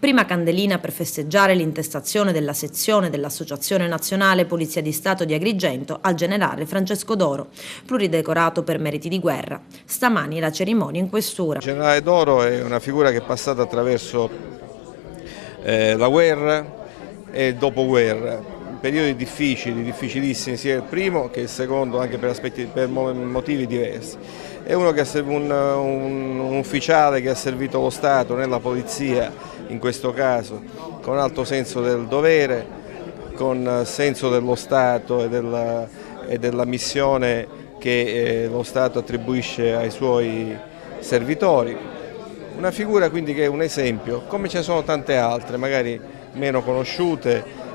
Prima candelina per festeggiare l'intestazione della sezione dell'Associazione Nazionale Polizia di Stato di Agrigento al generale Francesco Doro, pluridecorato per meriti di guerra. Stamani la cerimonia in questura. Il generale Doro è una figura che è passata attraverso la guerra e il dopoguerra, periodi difficili, difficilissimi, sia il primo che il secondo, anche per motivi diversi. È uno che un ufficiale che ha servito lo Stato nella polizia, in questo caso, con alto senso del dovere, con senso dello Stato e della missione che lo Stato attribuisce ai suoi servitori. Una figura quindi che è un esempio, come ce ne sono tante altre, magari meno conosciute,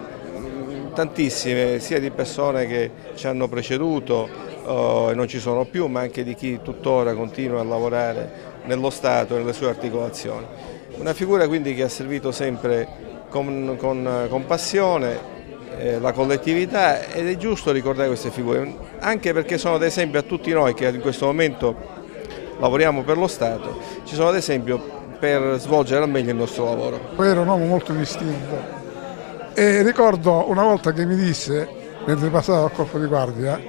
tantissime, sia di persone che ci hanno preceduto e non ci sono più, ma anche di chi tuttora continua a lavorare nello Stato e nelle sue articolazioni. Una figura quindi che ha servito sempre con passione la collettività, ed è giusto ricordare queste figure, anche perché sono ad esempio a tutti noi che in questo momento lavoriamo per lo Stato, ci sono ad esempio per svolgere al meglio il nostro lavoro. Era un uomo molto distinto e ricordo una volta che mi disse, mentre passavo al corpo di guardia: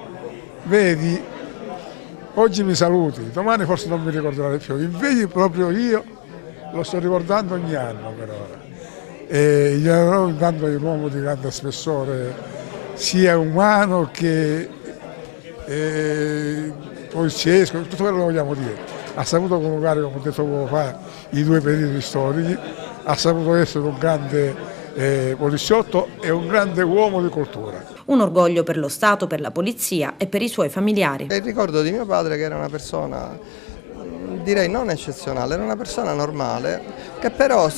vedi, oggi mi saluti, domani forse non mi ricorderai più, invece proprio io lo sto ricordando ogni anno per ora. E gli ero intanto un uomo di grande spessore, sia umano che poliziesco, tutto quello che vogliamo dire. Ha saputo coniugare, come ho detto poco fa, i due periodi storici, ha saputo essere un grande poliziotto e un grande uomo di cultura. Un orgoglio per lo Stato, per la polizia e per i suoi familiari. Il ricordo di mio padre, che era una persona, direi non eccezionale, era una persona normale, che però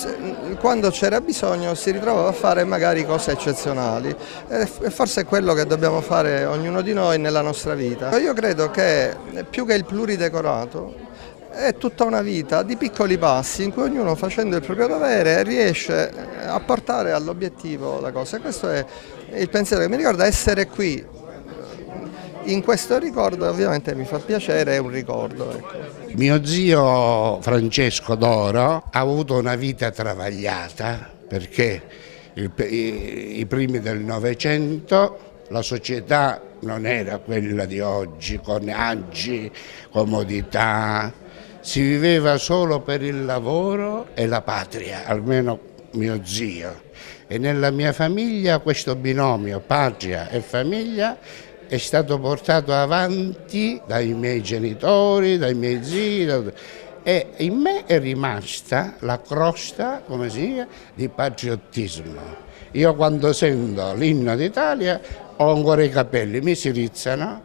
quando c'era bisogno si ritrovava a fare magari cose eccezionali, e forse è quello che dobbiamo fare ognuno di noi nella nostra vita. Io credo che più che il pluridecorato è tutta una vita di piccoli passi in cui ognuno, facendo il proprio dovere, riesce a portare all'obiettivo la cosa. Questo è il pensiero che mi ricorda. Essere qui in questo ricordo ovviamente mi fa piacere, è un ricordo. Ecco. Mio zio Francesco Doro ha avuto una vita travagliata, perché i primi del Novecento la società non era quella di oggi, con agi, comodità. Si viveva solo per il lavoro e la patria, almeno mio zio. E nella mia famiglia questo binomio patria e famiglia è stato portato avanti dai miei genitori, dai miei zii, e in me è rimasta la crosta, come si dice, di patriottismo. Io quando sento l'inno d'Italia ho ancora i capelli, mi si rizzano